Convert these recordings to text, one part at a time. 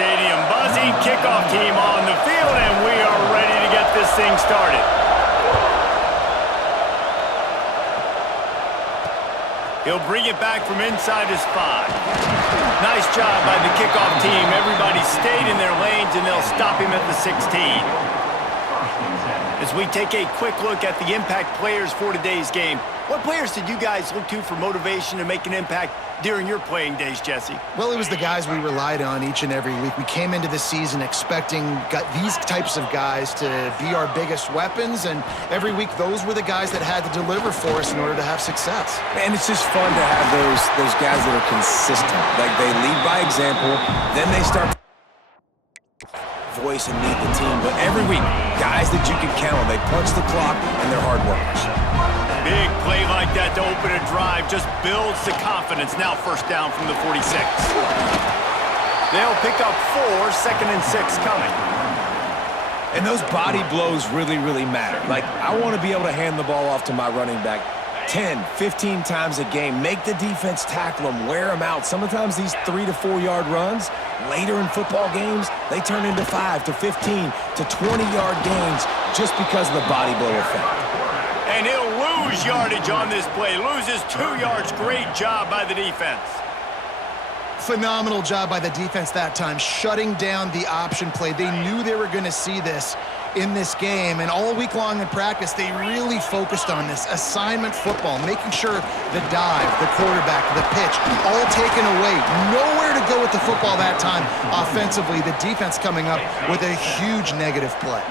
stadium buzzing. Kickoff team on the field, and we are ready to get this thing started. He'll bring it back from inside his 5. Nice job by the kickoff team. Everybody stayed in their lanes, and they'll stop him at the 16. As we take a quick look at the impact players for today's game, what players did you guys look to for motivation to make an impact during your playing days, Jesse? Well, it was the guys we relied on each and every week. We came into the season expecting these types of guys to be our biggest weapons, and every week those were the guys that had to deliver for us in order to have success. And it's just fun to have those guys that are consistent. Like, they lead by example, then they start voice and lead the team. But every week, guys that you can count on, they punch the clock, and they're hard workers. Big play like that to open a drive just builds the confidence. Now first down from the 46. They'll pick up 4, 2nd and 6 coming. And those body blows really, really matter. Like, I want to be able to hand the ball off to my running back 10, 15 times a game. Make the defense tackle them, wear them out. Sometimes these 3 to 4 yard runs, later in football games, they turn into 5 to 15 to 20 yard gains just because of the body blow effect. And he'll lose yardage on this play. Loses 2 yards. Great job by the defense. Phenomenal job by the defense that time, shutting down the option play. They knew they were going to see this in this game, and all week long in practice, they really focused on this assignment football, making sure the dive, the quarterback, the pitch, all taken away. Nowhere to go with the football that time offensively. The defense coming up with a huge negative play.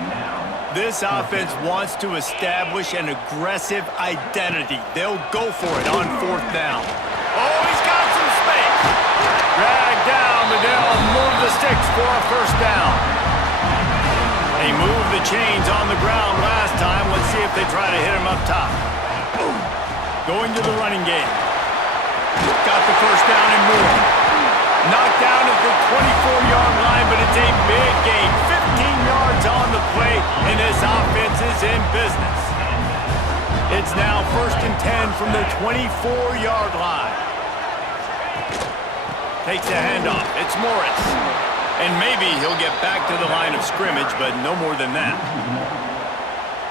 This offense wants to establish an aggressive identity. They'll go for it on 4th down. Oh, he's got some space. Dragged down, but they'll move the sticks for a 1st down. They moved the chains on the ground last time. Let's see if they try to hit him up top. Going to the running game. Got the 1st down and more. Knocked down at the 24-yard line, but it's a big gain. 15 yards on the play, and this offense is in business. It's now 1st and 10 from the 24-yard line. Takes the handoff. It's Morris. And maybe he'll get back to the line of scrimmage, but no more than that.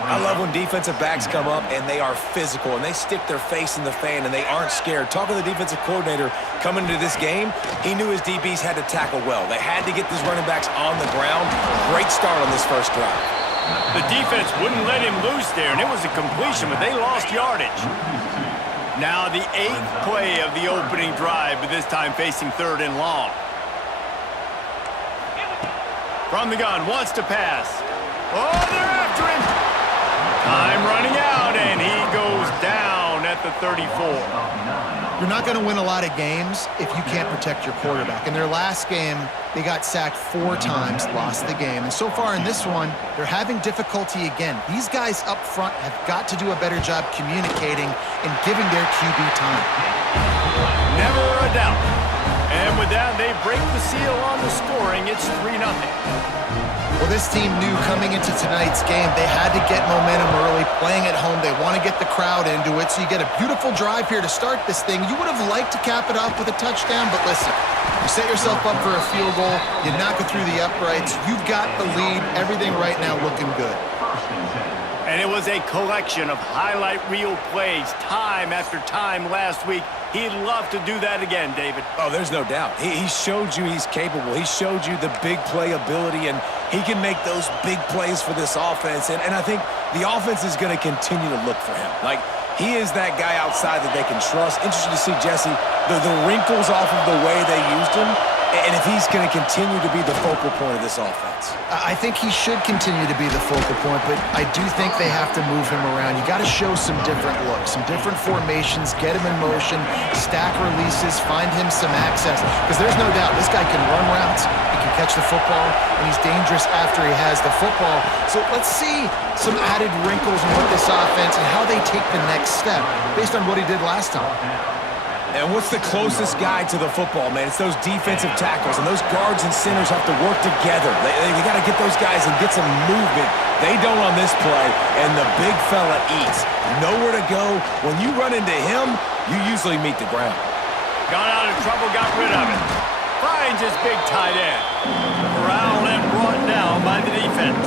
I love when defensive backs come up and they are physical and they stick their face in the fan and they aren't scared. Talking to the defensive coordinator coming into this game, he knew his DBs had to tackle well. They had to get these running backs on the ground. Great start on this first drive. The defense wouldn't let him loose there, and it was a completion, but they lost yardage. Now the 8th play of the opening drive, but this time facing 3rd and long. From the gun, wants to pass. Oh, they're after him. Time running out, and he goes down at the 34. You're not going to win a lot of games if you can't protect your quarterback. In their last game, they got sacked 4 times, lost the game. And so far in this one, they're having difficulty again. These guys up front have got to do a better job communicating and giving their QB time. Never a doubt. And with that, they break the seal on the scoring. It's 3-0. Well, this team knew coming into tonight's game they had to get momentum early, playing at home. They want to get the crowd into it, so you get a beautiful drive here to start this thing. You would have liked to cap it off with a touchdown, but listen, you set yourself up for a field goal, you knock it through the uprights, you've got the lead, everything right now looking good. And it was a collection of highlight reel plays time after time last week. He'd love to do that again, David. Oh, there's no doubt. He showed you he's capable. He showed you the big play ability, and he can make those big plays for this offense. And I think the offense is going to continue to look for him. Like, he is that guy outside that they can trust. Interesting to see, Jesse, the wrinkles off of the way they used him, and if he's going to continue to be the focal point of this offense. I think he should continue to be the focal point, but I do think they have to move him around. You got to show some different looks, some different formations, get him in motion, stack releases, find him some access, because there's no doubt this guy can run routes, he can catch the football, and he's dangerous after he has the football. So let's see some added wrinkles in what this offense and how they take the next step based on what he did last time. And what's the closest guy to the football, man? It's those defensive tackles, and those guards and centers have to work together. They got to get those guys and get some movement. They don't on this play, and the big fella eats. Nowhere to go. When you run into him, you usually meet the ground. Got out of trouble, got rid of it. Finds his big tight end. Corralled and brought down by the defense.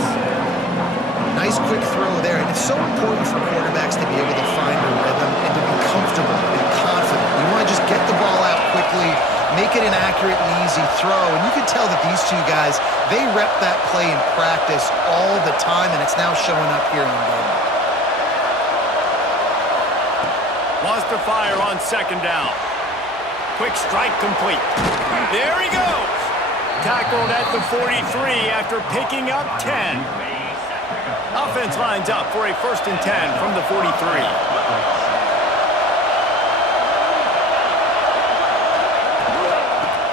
Nice quick throw there, and it's so important for quarterbacks to be able to find a rhythm and to be comfortable and confident. You want to just get the ball out quickly, make it an accurate and easy throw, and you can tell that these two guys, they rep that play in practice all the time, and it's now showing up here in game. Wants to fire on second down. Quick strike complete. There he goes. Tackled at the 43 after picking up 10. Offense lines up for a 1st and 10 from the 43.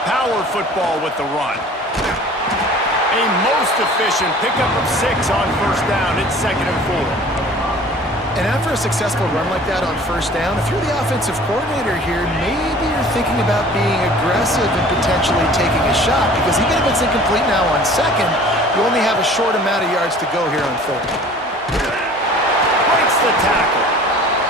Power football with the run. A most efficient pickup of 6 on 1st down. It's 2nd and 4. And after a successful run like that on 1st down, if you're the offensive coordinator here, maybe you're thinking about being aggressive and potentially taking a shot, because even if it's incomplete now on 2nd, you only have a short amount of yards to go here on 3rd. Breaks the tackle.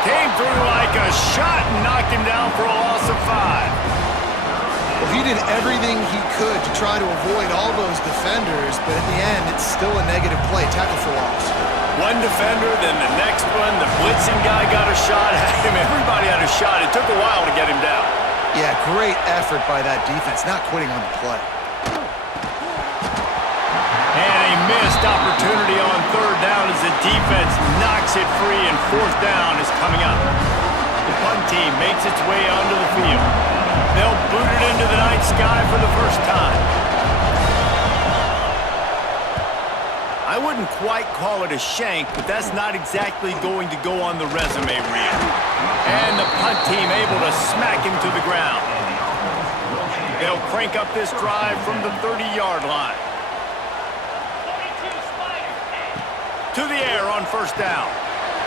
Came through like a shot and knocked him down for a loss of 5. Well, he did everything he could to try to avoid all those defenders, but at the end, it's still a negative play, tackle for loss. One defender, then the next one. The blitzing guy got a shot at him. Everybody had a shot. It took a while to get him down. Yeah, great effort by that defense, not quitting on the play. And a missed opportunity on 3rd down as the defense knocks it free, and 4th down is coming up. The punt team makes its way onto the field. They'll boot it into the night sky for the first time. I wouldn't quite call it a shank, but that's not exactly going to go on the resume reel. And the punt team able to smack him to the ground. They'll crank up this drive from the 30-yard line. To the air on 1st down.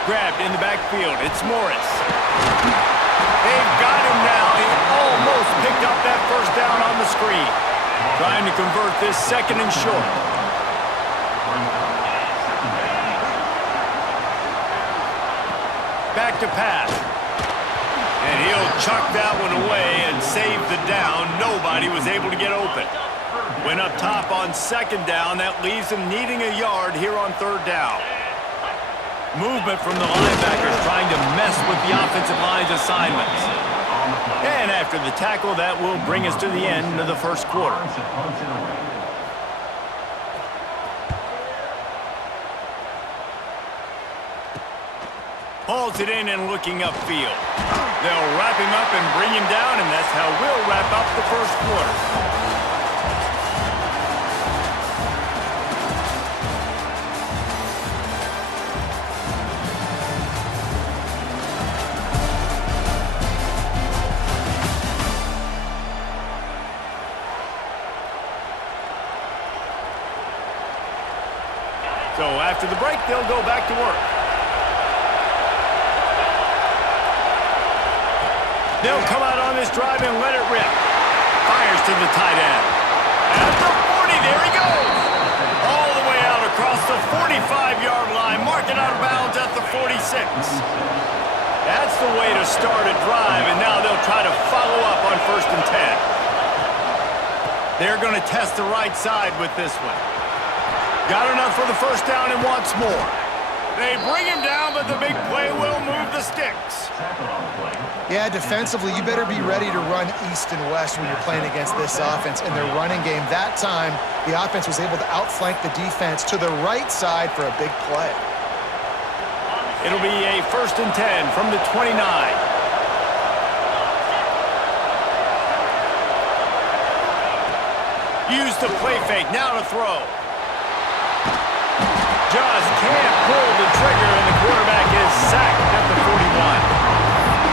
Grabbed in the backfield. It's Morris. They've got him now. He almost picked up that 1st down on the screen. Trying to convert this 2nd and short. Back to pass. And he'll chuck that one away and save the down. Nobody was able to get open. Went up top on 2nd down. That leaves him needing a yard here on 3rd down. Movement from the linebackers trying to mess with the offensive line's assignments. And after the tackle, that will bring us to the end of the 1st quarter. Hauls it in and looking upfield. They'll wrap him up and bring him down, and that's how we'll wrap up the 1st quarter. So after the break, they'll go back to work. They'll come out on this drive and let it rip. Fires to the tight end. At the 40, there he goes. All the way out across the 45-yard line, marking out of bounds at the 46. That's the way to start a drive, and now they'll try to follow up on 1st and 10. They're going to test the right side with this one. Got enough for the 1st down and wants more. They bring him down, but the big play will move the sticks. Yeah, defensively, you better be ready to run east and west when you're playing against this offense in their running game. That time, the offense was able to outflank the defense to the right side for a big play. It'll be a 1st and 10 from the 29. Use the play fake, now to throw. Just can't pull the trigger, and the quarterback is sacked at the 41.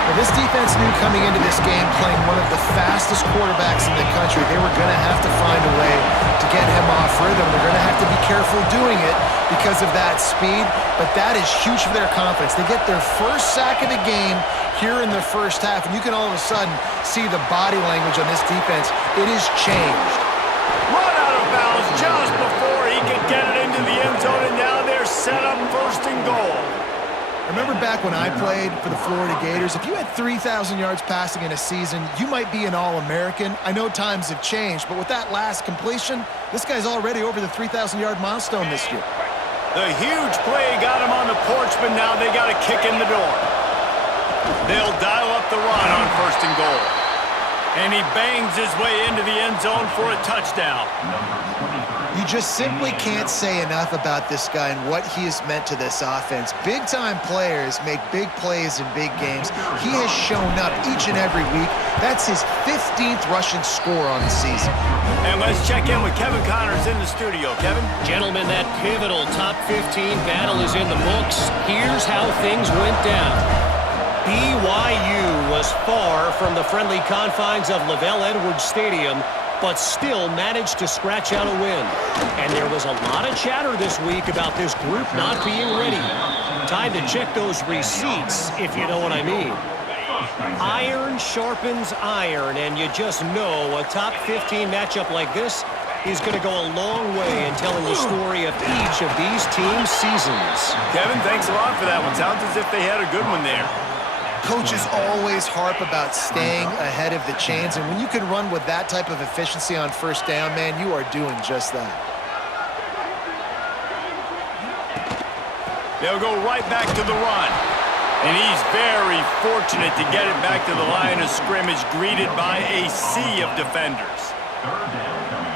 Well, this defense knew coming into this game, playing one of the fastest quarterbacks in the country, they were going to have to find a way to get him off rhythm. They're going to have to be careful doing it because of that speed, but that is huge for their confidence. They get their 1st sack of the game here in the 1st half, and you can all of a sudden see the body language on this defense. It is changed. Run out of bounds just before he could get it into the end zone, and now they're set up 1st and goal. Remember back when I played for the Florida Gators, if you had 3,000 yards passing in a season, you might be an All-American. I know times have changed, but with that last completion, this guy's already over the 3,000-yard milestone this year. The huge play got him on the porch, but now they got a kick in the door. They'll dial up the run on 1st and goal. And he bangs his way into the end zone for a touchdown. You just simply can't say enough about this guy and what he has meant to this offense. Big-time players make big plays in big games. He has shown up each and every week. That's his 15th rushing score on the season. And let's check in with Kevin Connors in the studio. Kevin? Gentlemen, that pivotal top 15 battle is in the books. Here's how things went down. BYU was far from the friendly confines of LaVell Edwards Stadium, but still managed to scratch out a win. And there was a lot of chatter this week about this group not being ready. Time to check those receipts, if you know what I mean. Iron sharpens iron, and you just know a top 15 matchup like this is going to go a long way in telling the story of each of these teams' seasons. Kevin, thanks a lot for that one. Sounds as if they had a good one there. Coaches always harp about staying ahead of the chains, and when you can run with that type of efficiency on 1st down, man, you are doing just that. They'll go right back to the run. And he's very fortunate to get it back to the line of scrimmage, greeted by a sea of defenders.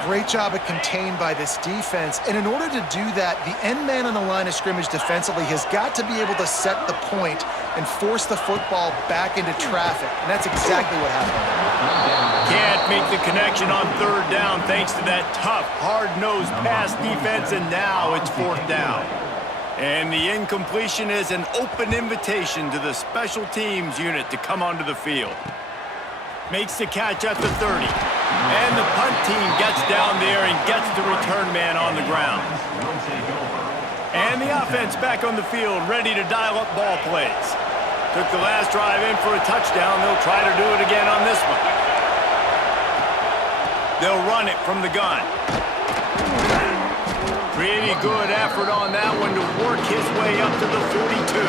Great job at contained by this defense. And in order to do that, the end man on the line of scrimmage defensively has got to be able to set the point and force the football back into traffic. And that's exactly what happened. Can't make the connection on 3rd down thanks to that tough, hard-nosed pass defense, and now it's 4th down. And the incompletion is an open invitation to the special teams unit to come onto the field. Makes the catch at the 30. And the punt team gets down there and gets the return man on the ground. And the offense back on the field, ready to dial up ball plays. Took the last drive in for a touchdown. They'll try to do it again on this one. They'll run it from the gun. Pretty good effort on that one to work his way up to the 42.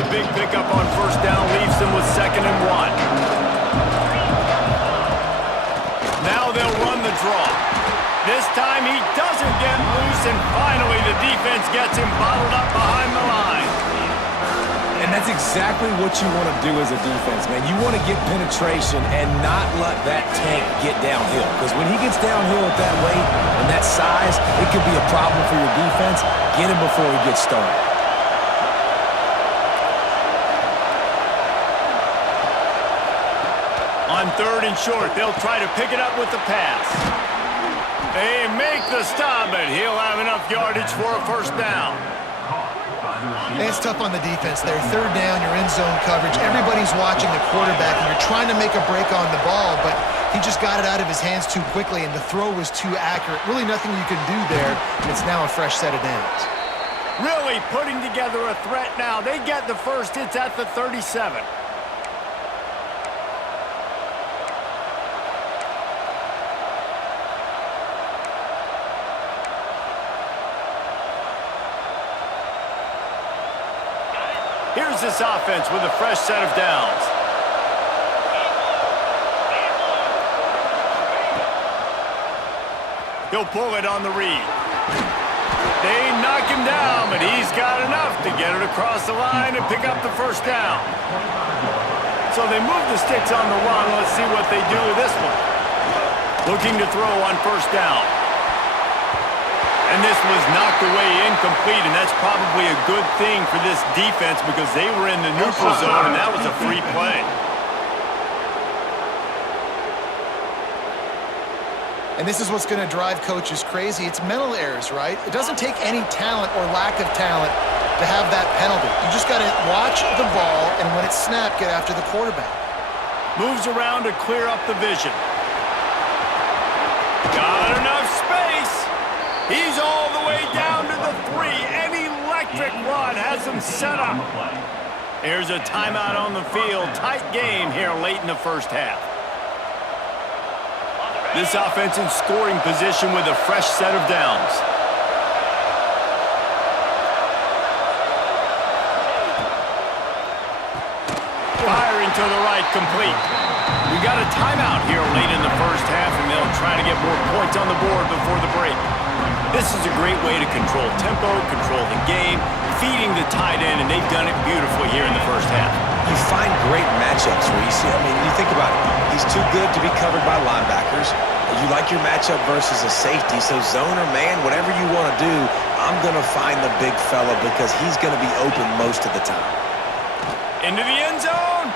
The big pickup on 1st down leaves them with 2nd and 1. Now they'll run the draw. This time he doesn't get loose, and finally the defense gets him bottled up behind the line. And that's exactly what you want to do as a defense, man. You want to get penetration and not let that tank get downhill. Because when he gets downhill at that weight and that size, it could be a problem for your defense. Get him before he gets started. On 3rd and short, they'll try to pick it up with the pass. They make the stop, but he'll have enough yardage for a 1st down. It's tough on the defense there. 3rd down, you're in zone coverage. Everybody's watching the quarterback, and you're trying to make a break on the ball, but he just got it out of his hands too quickly, and the throw was too accurate. Really nothing you can do there, and it's now a fresh set of downs. Really putting together a threat now. They get the first. It's at the 37. Here's this offense with a fresh set of downs. He'll pull it on the read. They knock him down, but he's got enough to get it across the line and pick up the 1st down. So they move the sticks on the run. Let's see what they do with this one. Looking to throw on 1st down. And this was knocked away incomplete, and that's probably a good thing for this defense because they were in the neutral zone, and that was a free play. And this is what's going to drive coaches crazy. It's mental errors, right? It doesn't take any talent or lack of talent to have that penalty. You just got to watch the ball, and when it's snapped, get after the quarterback. Moves around to clear up the vision. Got enough space. He's all the way down to the 3. An electric run has him set up. Here's a timeout on the field. Tight game here late in the 1st half. This offense in scoring position with a fresh set of downs. to the right, complete. We got a timeout here late in the first half, and they'll try to get more points on the board before the break. This is a great way to control tempo, control the game, feeding the tight end, and they've done it beautifully here in the first half. You find great matchups where you think about it. He's too good to be covered by linebackers. You like your matchup versus a safety, so zone or man, whatever you want to do, I'm going to find the big fella because he's going to be open most of the time. Into the end zone.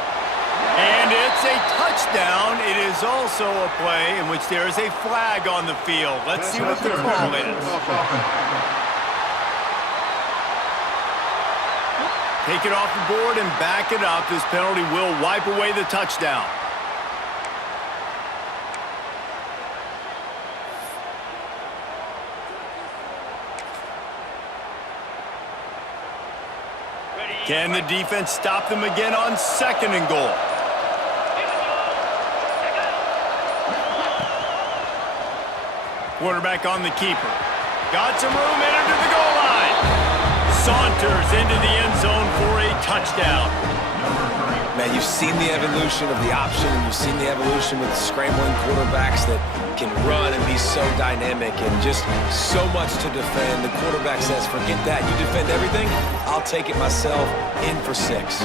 And it's a touchdown. It is also a play in which there is a flag on the field. Let's see what the call is. Take it off the board and back it up. This penalty will wipe away the touchdown. Can the defense stop them again on 2nd and goal? Quarterback on the keeper. Got some room into the goal line. Saunters into the end zone for a touchdown. Man, you've seen the evolution of the option, and you've seen the evolution with scrambling quarterbacks that can run and be so dynamic and just so much to defend. The quarterback says, forget that. You defend everything, I'll take it myself. In for 6.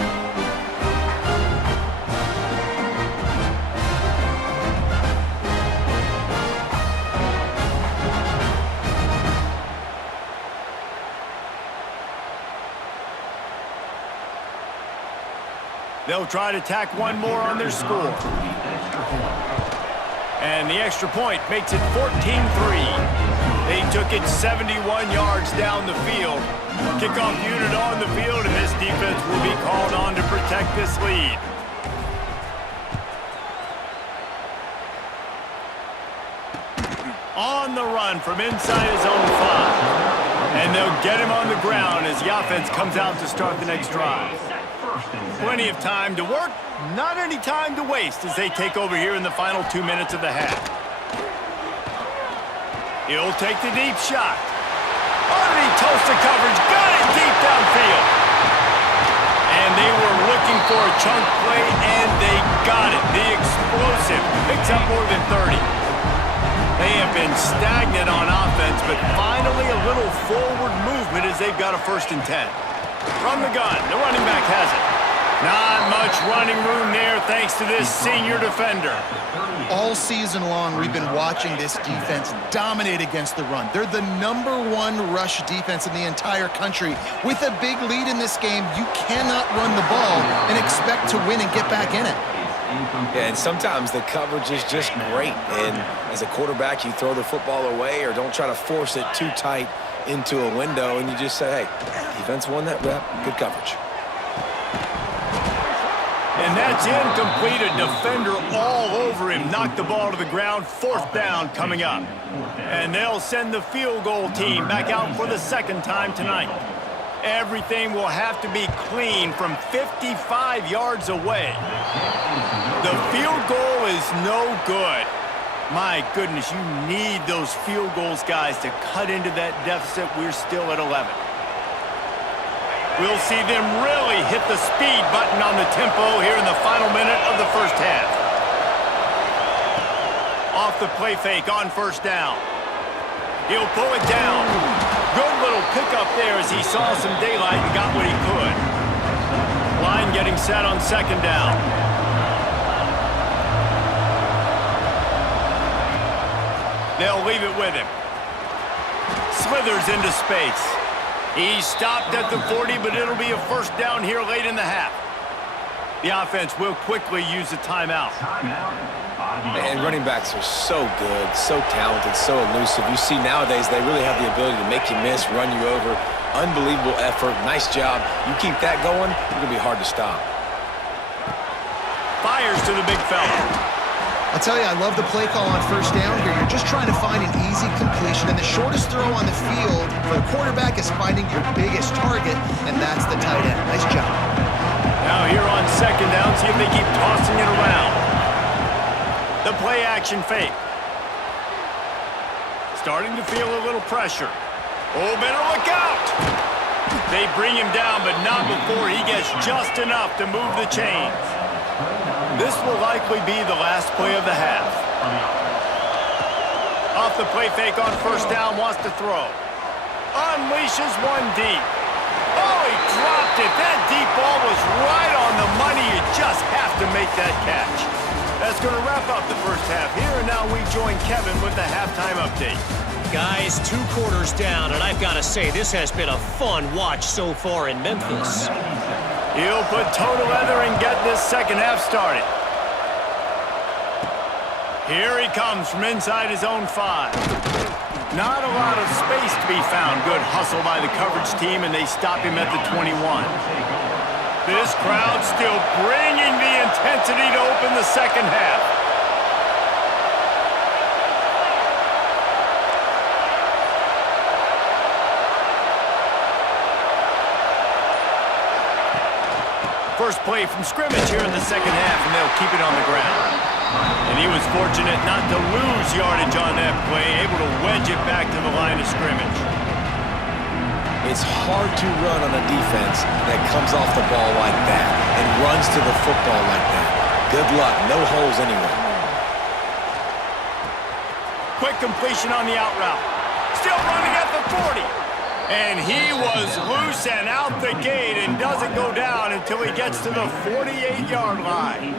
They'll try to tack one more on their score. And the extra point makes it 14-3. They took it 71 yards down the field. Kickoff unit on the field, and this defense will be called on to protect this lead. On the run from inside his own 5. And they'll get him on the ground as the offense comes out to start the next drive. Plenty of time to work, not any time to waste as they take over here in the final 2 minutes of the half. He'll take the deep shot. Underneath toasted coverage, got it deep downfield. And they were looking for a chunk play, and they got it. The explosive picks up more than 30. They have been stagnant on offense, but finally a little forward movement as they've got a 1st and 10. From the gun, the running back has it. Not much running room there thanks to this senior defender. All season long, we've been watching this defense dominate against the run. They're the #1 rush defense in the entire country. With a big lead in this game, you cannot run the ball and expect to win and get back in it. Yeah, and sometimes the coverage is just great. And as a quarterback, you throw the football away or don't try to force it too tight into a window, and you just say, hey, defense won that rep, good coverage. And that's incomplete. A defender all over him. Knocked the ball to the ground. 4th down coming up. And they'll send the field goal team back out for the 2nd time tonight. Everything will have to be clean from 55 yards away. The field goal is no good. My goodness, you need those field goals, guys, to cut into that deficit. We're still at 11. We'll see them really hit the speed button on the tempo here in the final minute of the first half. Off the play fake on 1st down. He'll pull it down. Good little pickup there as he saw some daylight and got what he could. Line getting set on 2nd down. They'll leave it with him. Slithers into space. He stopped at the 40, but it'll be a 1st down here late in the half. The offense will quickly use a timeout. And running backs are so good, so talented, so elusive. You see nowadays they really have the ability to make you miss, run you over. Unbelievable effort. Nice job. You keep that going, it's going to be hard to stop. Fires to the big fella. I'll tell you, I love the play call on 1st down here. You're just trying to find an easy completion, and the shortest throw on the field for the quarterback is finding your biggest target, and that's the tight end. Nice job. Now here on 2nd down, see if they keep tossing it around. The play action fake. Starting to feel a little pressure. Oh, better look out! They bring him down, but not before he gets just enough to move the chains. This will likely be the last play of the half. Off the play fake on first down, wants to throw. Unleashes one deep. Oh, he dropped it. That deep ball was right on the money. You just have to make that catch. That's going to wrap up the first half here, and now we join Kevin with the halftime update. Guys, 2 quarters down, and I've got to say, this has been a fun watch so far in Memphis. He'll put toe to leather and get this second half started. Here he comes from inside his own 5. Not a lot of space to be found. Good hustle by the coverage team, and they stop him at the 21. This crowd still bringing the intensity to open the second half. First play from scrimmage here in the second half, and they'll keep it on the ground. And he was fortunate not to lose yardage on that play, able to wedge it back to the line of scrimmage. It's hard to run on a defense that comes off the ball like that and runs to the football like that. Good luck. No holes anywhere. Quick completion on the out route. Still running at the 40. And he was loose and out the gate and doesn't go down until he gets to the 48-yard line.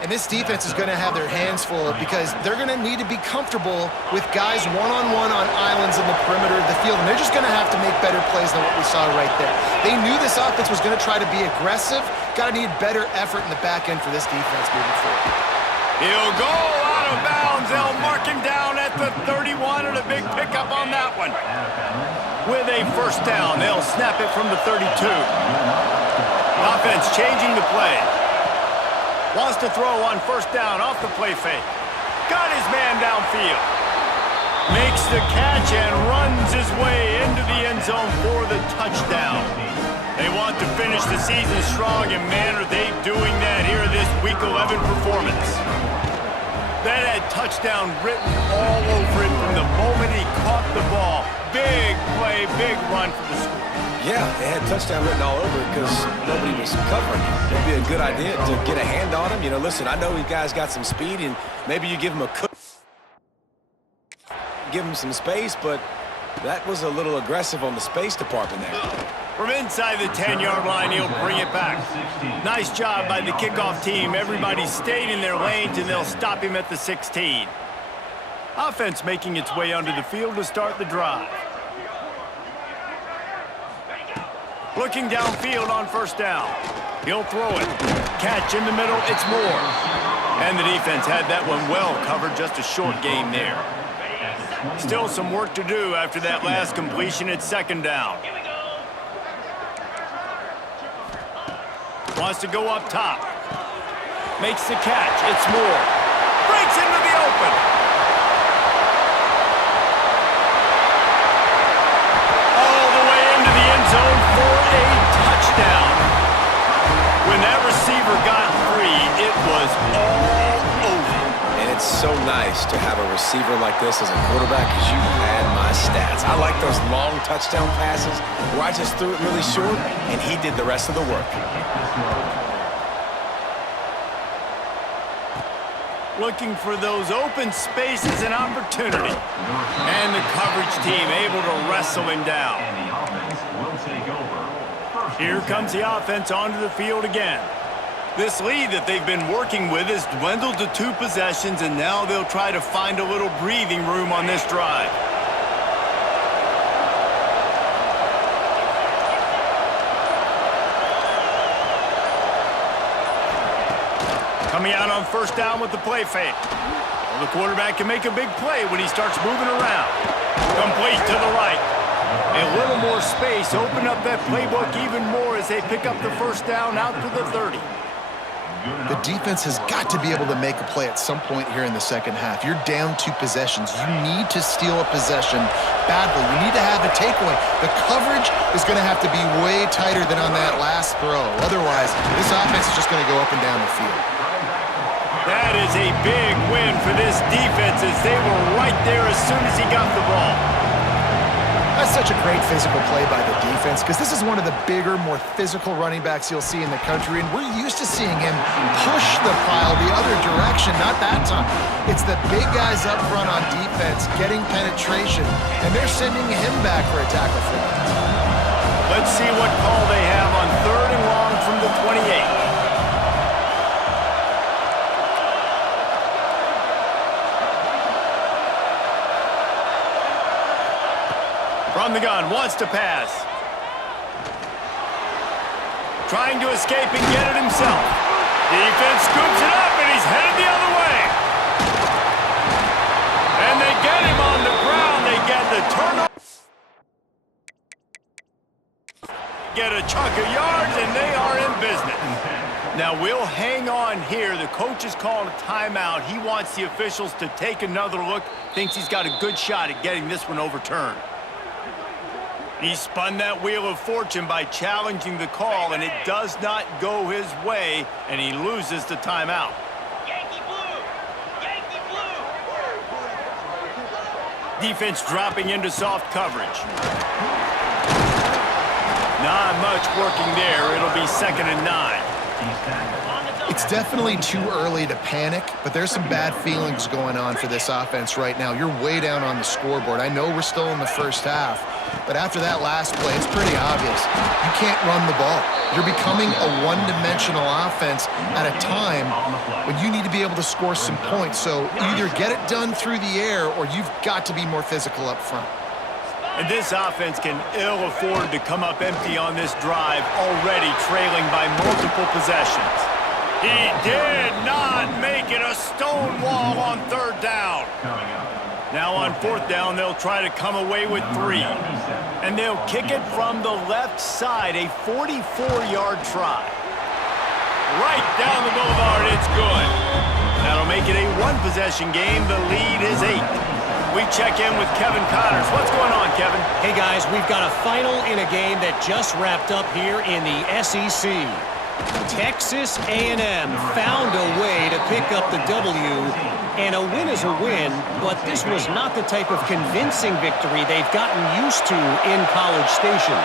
And this defense is going to have their hands full because they're going to need to be comfortable with guys one-on-one on islands in the perimeter of the field. And they're just going to have to make better plays than what we saw right there. They knew this offense was going to try to be aggressive. Got to need better effort in the back end for this defense moving forward. He'll go out of bounds. They'll mark him down at the 31, and a big pickup on that one. With a first down, they'll snap it from the 32. Offense changing the play. Wants to throw on first down off the play fake. Got his man downfield. Makes the catch and runs his way into the end zone for the touchdown. They want to finish the season strong, and man, are they doing that here this Week 11 performance. That had touchdown written all over it from the moment he caught the ball. Big play, big run for the score. Yeah, they had touchdown written all over it because nobody was covering him. It'd be a good idea to get a hand on him. You know, listen, I know you guys got some speed, and maybe you give him a give him some space, but that was a little aggressive on the space department there. From inside the 10-yard line, he'll bring it back. Nice job by the kickoff team. Everybody stayed in their lanes, and they'll stop him at the 16. Offense making its way onto the field to start the drive. Looking downfield on first down. He'll throw it. Catch in the middle, it's Moore. And the defense had that one well covered, just a short game there. Still some work to do after that last completion at second down. Wants to go up top. Makes the catch, it's Moore. Breaks into the open. Zone for a touchdown. When that receiver got free, it was all over. And it's so nice to have a receiver like this as a quarterback because you had my stats. I like those long touchdown passes where I just threw it really short and he did the rest of the work. Looking for those open spaces and opportunity. And the coverage team able to wrestle him down. Here comes the offense onto the field again. This lead that they've been working with has dwindled to 2 possessions, and now they'll try to find a little breathing room on this drive. Coming out on first down with the play fake. Well, the quarterback can make a big play when he starts moving around. Complete to the right. A little more space, open up that playbook even more as they pick up the first down out to the 30. The defense has got to be able to make a play at some point here in the second half. You're down 2 possessions. You need to steal a possession badly. You need to have a takeaway. The coverage is going to have to be way tighter than on that last throw. Otherwise, this offense is just going to go up and down the field. That is a big win for this defense as they were right there as soon as he got the ball. That's such a great physical play by the defense because this is one of the bigger, more physical running backs you'll see in the country, and we're used to seeing him push the pile the other direction. Not that time. It's the big guys up front on defense getting penetration, and they're sending him back for a tackle for that. Let's see what call they have on 3rd and long from the 28. From the gun, wants to pass. Trying to escape and get it himself. Defense scoops it up, and he's headed the other way. And they get him on the ground. They get the turnover. Get a chunk of yards, and they are in business. Now, we'll hang on here. The coach has called a timeout. He wants the officials to take another look. Thinks he's got a good shot at getting this one overturned. He spun that wheel of fortune by challenging the call, and it does not go his way, and he loses the timeout. Yankee blue! Yankee blue! Defense dropping into soft coverage. Not much working there. It'll be 2nd and 9. It's definitely too early to panic, but there's some bad feelings going on for this offense right now. You're way down on the scoreboard. I know we're still in the first half, but after that last play, it's pretty obvious. You can't run the ball. You're becoming a one-dimensional offense at a time when you need to be able to score some points. So either get it done through the air or you've got to be more physical up front. And this offense can ill afford to come up empty on this drive, already trailing by multiple possessions. He did not make it a stone wall on 3rd down. Now on 4th down, they'll try to come away with 3. And they'll kick it from the left side, a 44-yard try. Right down the boulevard, it's good. That'll make it a one-possession game. The lead is 8. We check in with Kevin Connors. What's going on, Kevin? Hey, guys, we've got a final in a game that just wrapped up here in the SEC. Texas A&M found a way to pick up the W, and a win is a win, but this was not the type of convincing victory they've gotten used to in College Station.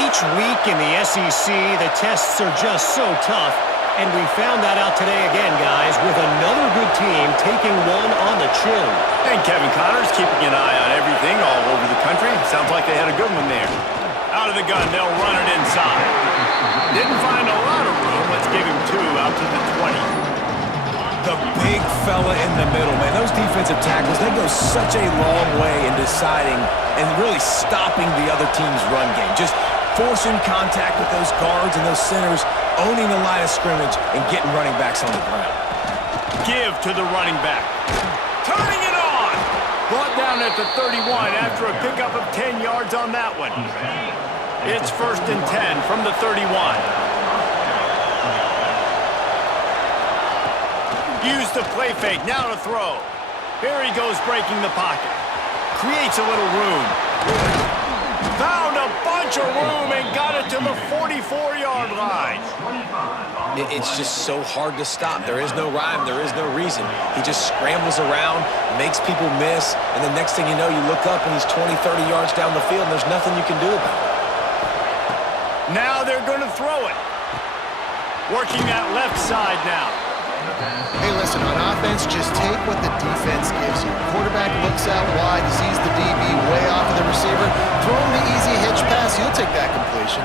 Each week in the SEC, the tests are just so tough, and we found that out today again, guys, with another good team taking one on the chin. And Kevin Connors keeping an eye on everything all over the country. Sounds like they had a good one there. Out of the gun, they'll run it inside. Didn't find a lot of room. Let's give him 2 out to the 20. The big fella in the middle, man. Those defensive tackles, they go such a long way in deciding and really stopping the other team's run game. Just forcing contact with those guards and those centers, owning the line of scrimmage, and getting running backs on the ground. Give to the running back. Turning it on! Brought down at the 31 after a pickup of 10 yards on that one. It's 1st and 10 from the 31. Use the play fake, now to throw. Here he goes breaking the pocket. Creates a little room. Found a bunch of room and got it to the 44-yard line. It's just so hard to stop. There is no rhyme. There is no reason. He just scrambles around, makes people miss, and the next thing you know, you look up and he's 20, 30 yards down the field, and there's nothing you can do about it. Now they're going to throw it. Working that left side now. Hey, listen, on offense, just take what the defense gives you. Quarterback looks out wide, he sees the DB way off of the receiver. Throw him the easy hitch pass, he'll take that completion.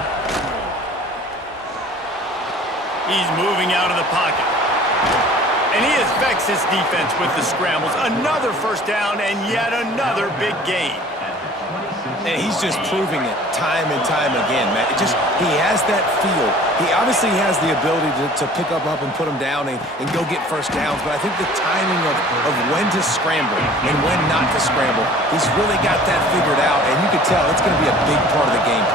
He's moving out of the pocket. And he affects his defense with the scrambles. Another 1st down and yet another big gain. And he's just proving it time and time again, man. He has that feel. He obviously has the ability to pick up and put him down and go get 1st downs, but I think the timing of when to scramble and when not to scramble, he's really got that figured out, and you can tell it's going to be a big part of the game.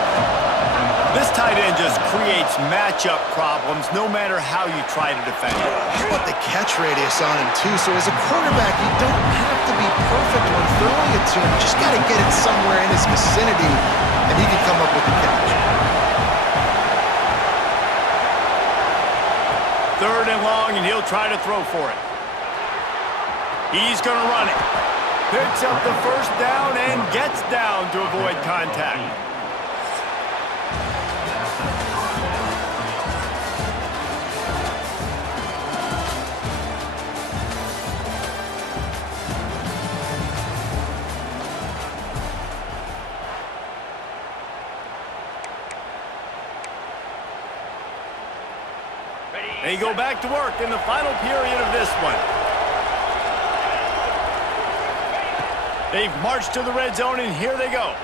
This tight end just creates matchup problems no matter how you try to defend it. How about the catch radius on him, too? So as a quarterback, you don't have to be perfect when throwing it to him. You just got to get it somewhere in his vicinity, and he can come up with the catch. 3rd and long, and he'll try to throw for it. He's going to run it. Picks up the first down and gets down to avoid contact. They go back to work in the final period of this one. They've marched to the red zone, and here they go.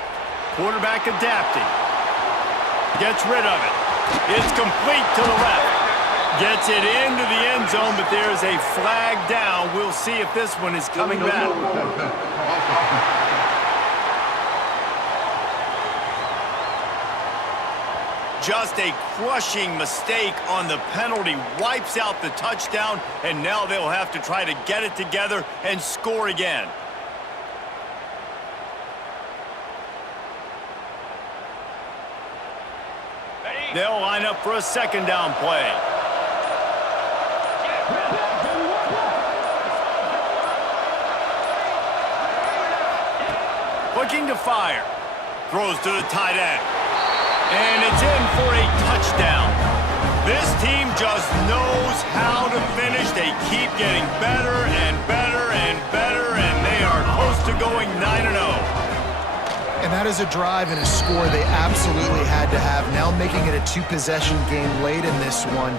Quarterback adapting. Gets rid of it. It's complete to the left. Gets it into the end zone, but there's a flag down. We'll see if this one is coming back. Just a crushing mistake on the penalty. Wipes out the touchdown, and now they'll have to try to get it together and score again. They'll line up for a second down play. Looking to fire. Throws to the tight end. And it's in for a touchdown. This team just knows how to finish. They keep getting better and better and better, and they are close to going 9-0. And that is a drive and a score they absolutely had to have. Now making it a two-possession game late in this one.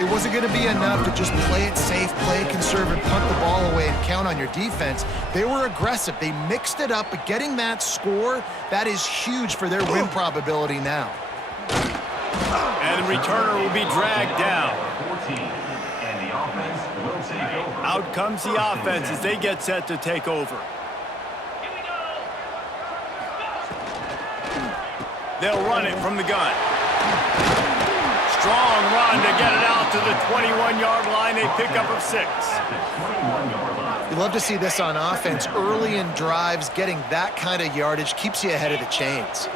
It wasn't going to be enough to just play it safe, play it conservative, punt the ball away, and count on your defense. They were aggressive. They mixed it up, but getting that score, that is huge for their win probability now. And the returner will be dragged down. Out comes the offense as they get set to take over. They'll run it from the gun. Strong run to get it out to the 21-yard line. A pickup of 6. You love to see this on offense. Early in drives, getting that kind of yardage keeps you ahead of the chains.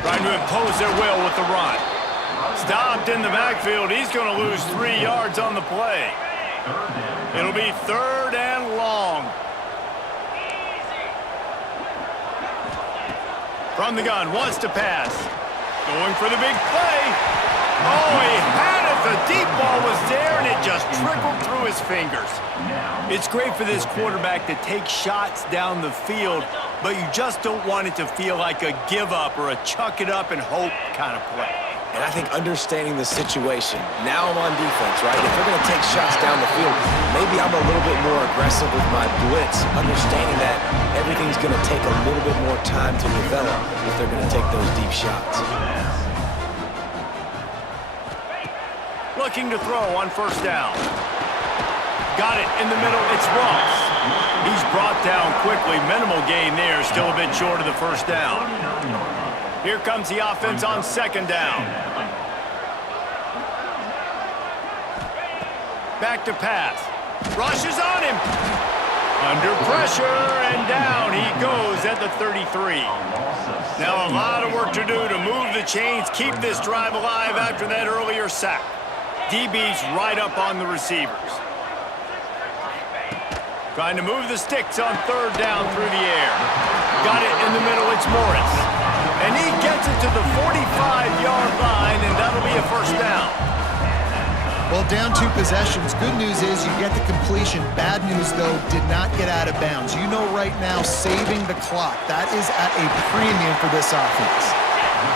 Trying to impose their will with the run. Stopped in the backfield. He's going to lose 3 yards on the play. It'll be 3rd and long. From the gun, wants to pass. Going for the big play. Oh, he had it. The deep ball was there, and it just trickled through his fingers. It's great for this quarterback to take shots down the field, but you just don't want it to feel like a give-up or a chuck-it-up and hope kind of play. And I think understanding the situation, now I'm on defense, right? If they're going to take shots down the field, maybe I'm a little bit more aggressive with my blitz, understanding that everything's going to take a little bit more time to develop if they're going to take those deep shots. Looking to throw on 1st down. Got it in the middle. It's Ross. He's brought down quickly. Minimal gain there. Still a bit short of the 1st down. Here comes the offense on 2nd down. Back to pass. Rushes on him. Under pressure, and down he goes at the 33. Now a lot of work to do to move the chains, keep this drive alive after that earlier sack. DB's right up on the receivers. Trying to move the sticks on 3rd down through the air. Got it in the middle, it's Morris. And he gets it to the 45-yard line, and that'll be a 1st down. Well, down 2 possessions. Good news is you get the completion. Bad news, though, did not get out of bounds. You know right now, saving the clock. That is at a premium for this offense.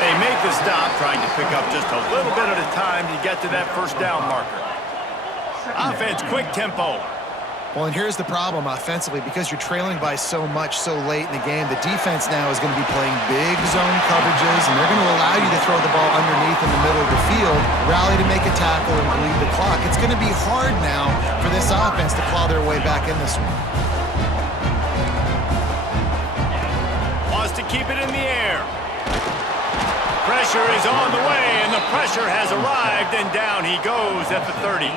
They make the stop, trying to pick up just a little bit at a time to get to that 1st down marker. Offense, quick tempo. Well, and here's the problem offensively. Because you're trailing by so much so late in the game, the defense now is going to be playing big zone coverages, and they're going to allow you to throw the ball underneath in the middle of the field, rally to make a tackle, and bleed the clock. It's going to be hard now for this offense to claw their way back in this one. Wants to keep it in the air. Pressure is on the way, and the pressure has arrived, and down he goes at the 30.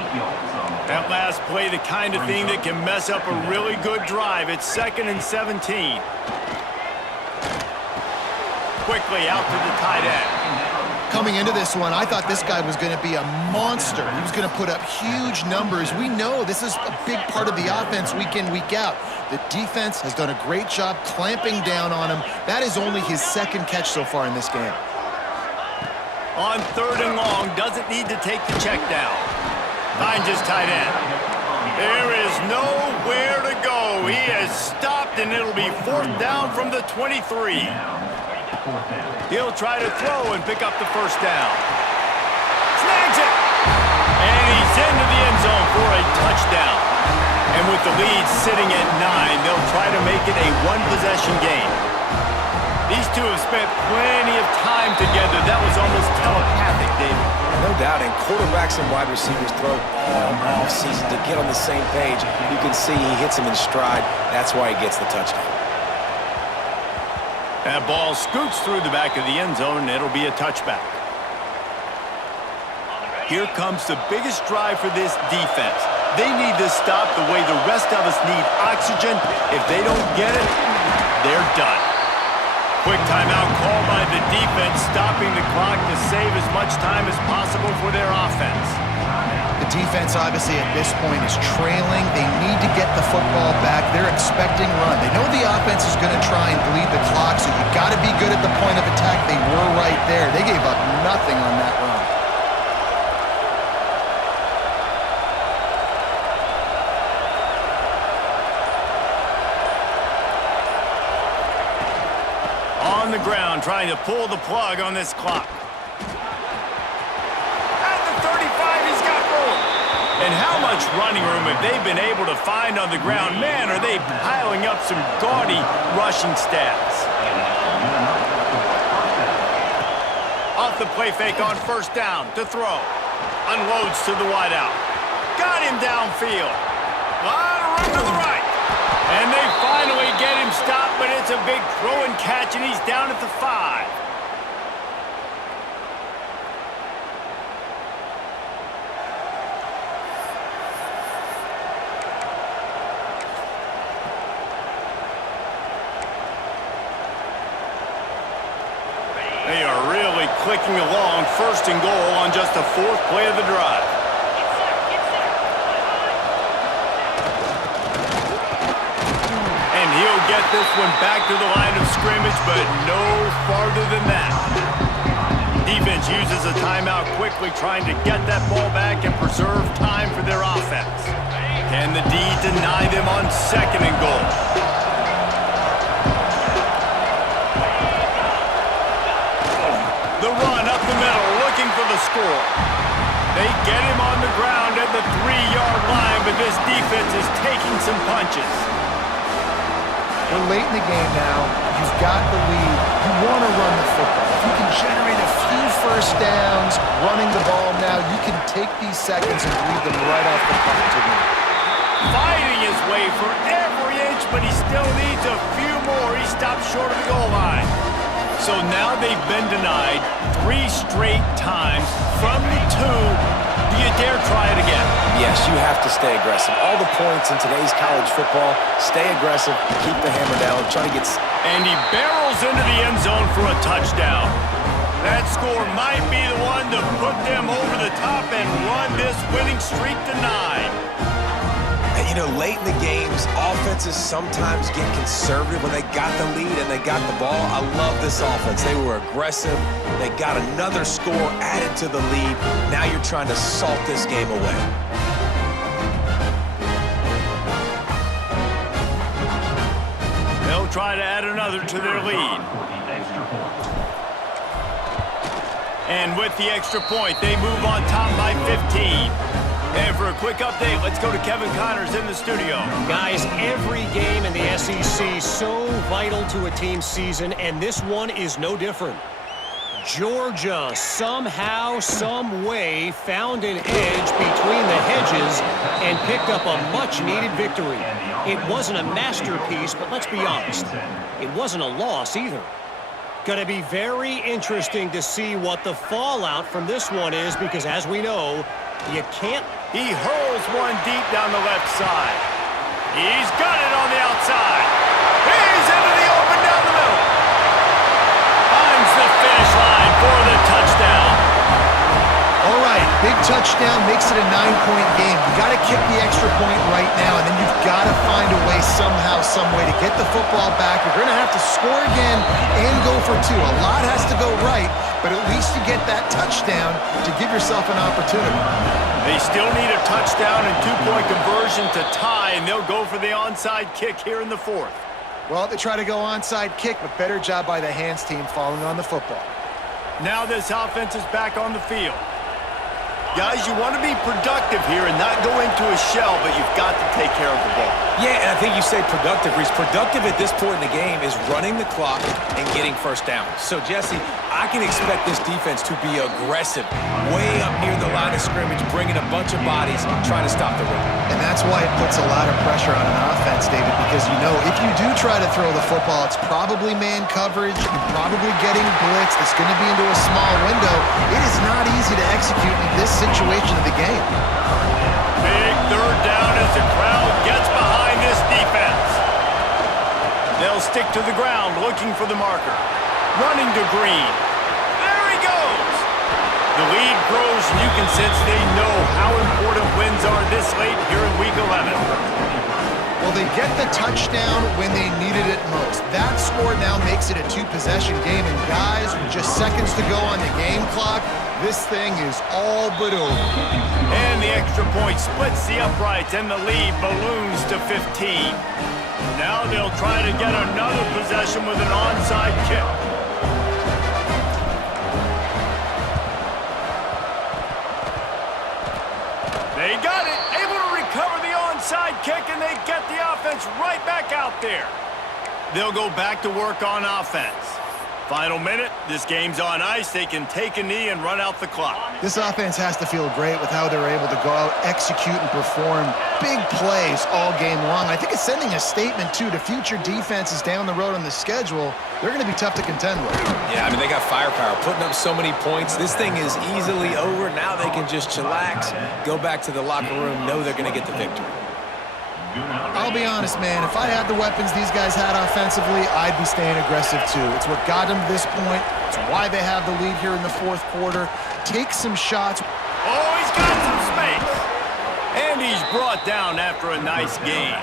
That last play, the kind of thing that can mess up a really good drive. It's 2nd and 17. Quickly out to the tight end. Coming into this one, I thought this guy was going to be a monster. He was going to put up huge numbers. We know this is a big part of the offense week in, week out. The defense has done a great job clamping down on him. That is only his second catch so far in this game. On 3rd and long, doesn't need to take the check down. Finds his tight end. There is nowhere to go. He has stopped, and it'll be 4th down from the 23. He'll try to throw and pick up the 1st down. Snags it! And he's into the end zone for a touchdown. And with the lead sitting at 9, they'll try to make it a one-possession game. These two have spent plenty of time together. That was almost telepathic, David. No doubt, and quarterbacks and wide receivers throw all offseason to get on the same page. You can see he hits him in stride. That's why he gets the touchdown. That ball scoots through the back of the end zone, and it'll be a touchback. Here comes the biggest drive for this defense. They need to stop the way the rest of us need oxygen. If they don't get it, they're done. Quick timeout call by the defense, stopping the clock to save as much time as possible for their offense. The defense, obviously, at this point is trailing. They need to get the football back. They're expecting run. They know the offense is going to try and bleed the clock, so you got to be good at the point of attack. They were right there. They gave up nothing on that run. On the ground, trying to pull the plug on this clock. At the 35, he's got room. And how much running room have they been able to find on the ground? Man, are they piling up some gaudy rushing stats. Off the play fake on 1st down to throw. Unloads to the wideout. Got him downfield. Lot of room to the right. And they finally get him stopped, but it's a big throw and catch, and he's down at the 5. They are really clicking along, 1st and goal on just the 4th play of the drive. He'll get this one back to the line of scrimmage, but no farther than that. Defense uses a timeout quickly, trying to get that ball back and preserve time for their offense. Can the D deny them on 2nd and goal? The run up the middle, looking for the score. They get him on the ground at the 3-yard line, but this defense is taking some punches. We're late in the game now. You've got the lead. You want to run the football. If you can generate a few 1st downs running the ball now, you can take these seconds and lead them right off the clock to win. Fighting his way for every inch, but he still needs a few more. He stopped short of the goal line. So now they've been denied 3 straight times from the 2. Do you dare try it again? Yes, you have to stay aggressive. All the points in today's college football, stay aggressive, keep the hammer down, try to get... And he barrels into the end zone for a touchdown. That score might be the one to put them over the top and run this winning streak to 9. And, you know, late in the games, offenses sometimes get conservative when they got the lead and they got the ball. I love this offense. They were aggressive. They got another score added to the lead. Now you're trying to salt this game away. They'll try to add another to their lead. And with the extra point, they move on top by 15. And for a quick update, let's go to Kevin Connors in the studio. Guys, every game in the SEC so vital to a team's season, and this one is no different. Georgia somehow, some way found an edge between the hedges and picked up a much-needed victory. It wasn't a masterpiece, but let's be honest, it wasn't a loss either. Going to be very interesting to see what the fallout from this one is, because as we know, you can't. He hurls one deep down the left side. He's got it on the outside. He's into the open down the middle. Finds the finish line for the touchdown. Big touchdown makes it a 9-point game. You got to kick the extra point right now, and then you've got to find a way somehow, some way to get the football back. You're going to have to score again and go for two. A lot has to go right, but at least you get that touchdown to give yourself an opportunity. They still need a touchdown and 2-point conversion to tie, and they'll go for the onside kick here in the fourth. Well, they try to go onside kick, but better job by the hands team falling on the football. Now this offense is back on the field. Guys, you want to be productive here and not go into a shell, but you've got to take care of the ball. Yeah, and I think you say productive, Reese. Productive at this point in the game is running the clock and getting first down. So, Jesse, I can expect this defense to be aggressive, way up near the line of scrimmage, bringing a bunch of bodies, trying to stop the run. And that's why it puts a lot of pressure on an offense, David, because you know if you do try to throw the football, it's probably man coverage, you're probably getting blitzed, it's going to be into a small window. It is not easy to execute in this situation of the game. Big third down as the crowd gets behind this defense. They'll stick to the ground looking for the marker. Running to Green. There he goes. The lead grows, and you can sense they know how important wins are this late here in Week 11. Well, they get the touchdown when they needed it most. That score now makes it a two-possession game, and guys, with just seconds to go on the game clock, this thing is all but over. And the extra point splits the uprights, and the lead balloons to 15. Now they'll try to get another possession with an onside kick. They got it, able to recover the onside kick, and they get the offense right back out there. They'll go back to work on offense. Final minute, this game's on ice. They can take a knee and run out the clock. This offense has to feel great with how they're able to go out, execute, and perform big plays all game long. I think it's sending a statement, too, to future defenses down the road on the schedule. They're going to be tough to contend with. Yeah, I mean, they got firepower, putting up so many points. This thing is easily over. Now they can just chillax, go back to the locker room, know they're going to get the victory. I'll be honest, man. If I had the weapons these guys had offensively, I'd be staying aggressive, too. It's what got them to this point. It's why they have the lead here in the fourth quarter. Take some shots. Oh, he's got some space. And he's brought down after a nice gain.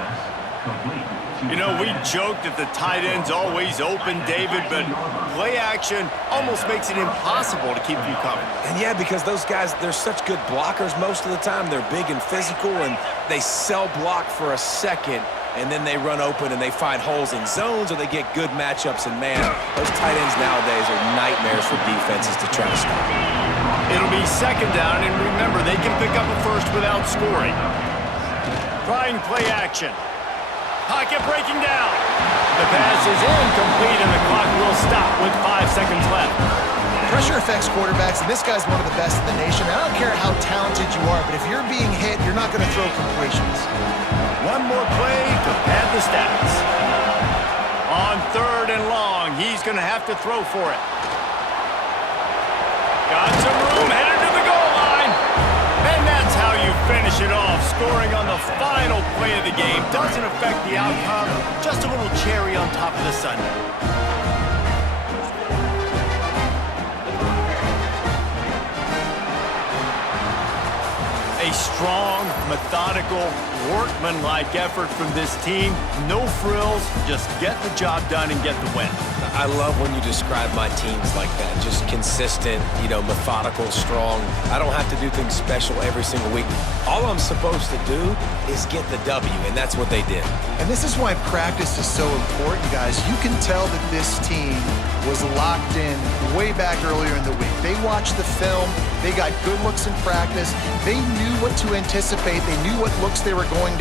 You know, we joked that the tight end's always open, David, but play action almost makes it impossible to keep you covered. And yeah, because those guys, they're such good blockers most of the time. They're big and physical, and they sell block for a second, and then they run open and they find holes in zones, or they get good matchups. And man, those tight ends nowadays are nightmares for defenses to try to stop. It'll be second down, and remember, they can pick up a first without scoring. Trying play action. Pocket breaking down. The pass is incomplete, and the clock will stop with 5 seconds left. Pressure affects quarterbacks, and this guy's one of the best in the nation. I don't care how talented you are, but if you're being hit, you're not going to throw completions. One more play to pad the stats. On 3rd and long, he's going to have to throw for it. Got some room, headed to the goal line. And that's how you finish it off. Scoring on the final play of the game doesn't affect the outcome. Just a little cherry on top of the sundae. A strong, methodical, workmanlike effort from this team. No frills, just get the job done and get the win. I love when you describe my teams like that. Just consistent, you know, methodical, strong. I don't have to do things special every single week. All I'm supposed to do is get the W, and that's what they did. And this is why practice is so important, guys. You can tell that this team was locked in way back earlier in the week. They watched the film. They got good looks in practice. They knew what to anticipate. They knew what looks they were going to